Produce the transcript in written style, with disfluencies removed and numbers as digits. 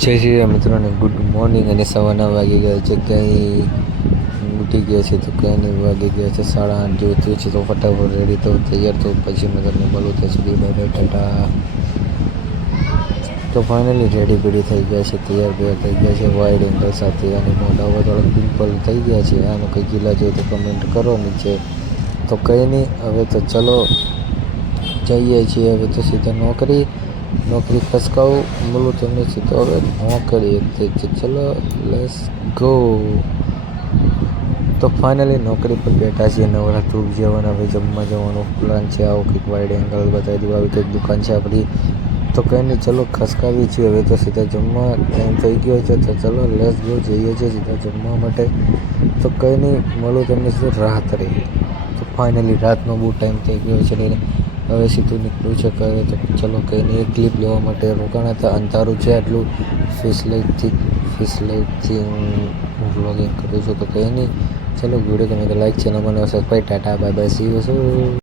જય શ્રી રામ મિત્રોને good morning. અને સવારના વાગી ગયા છે, કંઈ ઉઠી ગયા છે તો કંઈ નહીં, વાગી ગયા છે 8:30 જેવું થયું છે. તો ફટાફટ રેડી તો તૈયાર, તો પછી મેં તમને મળું ત્યાં સુધી બાય બાય ટાટા. તો ફાઇનલી રેડી બેડી થઈ ગયા છે, તૈયાર બૈયાર થઈ ગયા છે વાઇડ એંગલ સાથે. અને મોઢા ઉપર થોડોક પિમ્પલ થઈ ગયા છે. આનું કંઈ ગીલા જોઈએ તો કમેન્ટ કરો નીચે. તો કંઈ નહીં, હવે તો ચલો જઈએ છીએ હવે તો સીધા નોકરી ખસકાવું બોલું તમને સીધો હવે નોકરી એક ચલો લેટ્સ ગો. તો ફાઇનલી નોકરી પર બેઠા છીએ, નવરા ધૂપ જવાના, હવે જમવા જવાનો પ્લાન છે. આવો કંઈક વાઇડ એંગલ બતાવી દઉં, આવી કંઈક દુકાન છે આપણી. તો કંઈ નહીં, ચલો ખસકાવી છીએ હવે તો સીધા જમવા. ટાઈમ થઈ ગયો છે તો ચલો લેટ્સ ગો, જઈએ છીએ સીધા જમવા માટે. તો કંઈ નહીં, મળું તમને સીધું રાત્રે. તો ફાઇનલી રાતનો બહુ ટાઈમ થઈ ગયો છે ને હવે સીધું નીકળ્યું છે કહે. તો ચલો કંઈ નહીં, એક ક્લિપ લેવા માટે રોકાણા હતા. અંધારું છે આટલું, ફિશ લાઇટથી હું વ્લોગિંગ કરું છું. તો કંઈ નહીં, ચલો વિડીયો ગમે તો લાઈક, ચેનલ બનાવો subscribe. Tata bye bye, C you soon.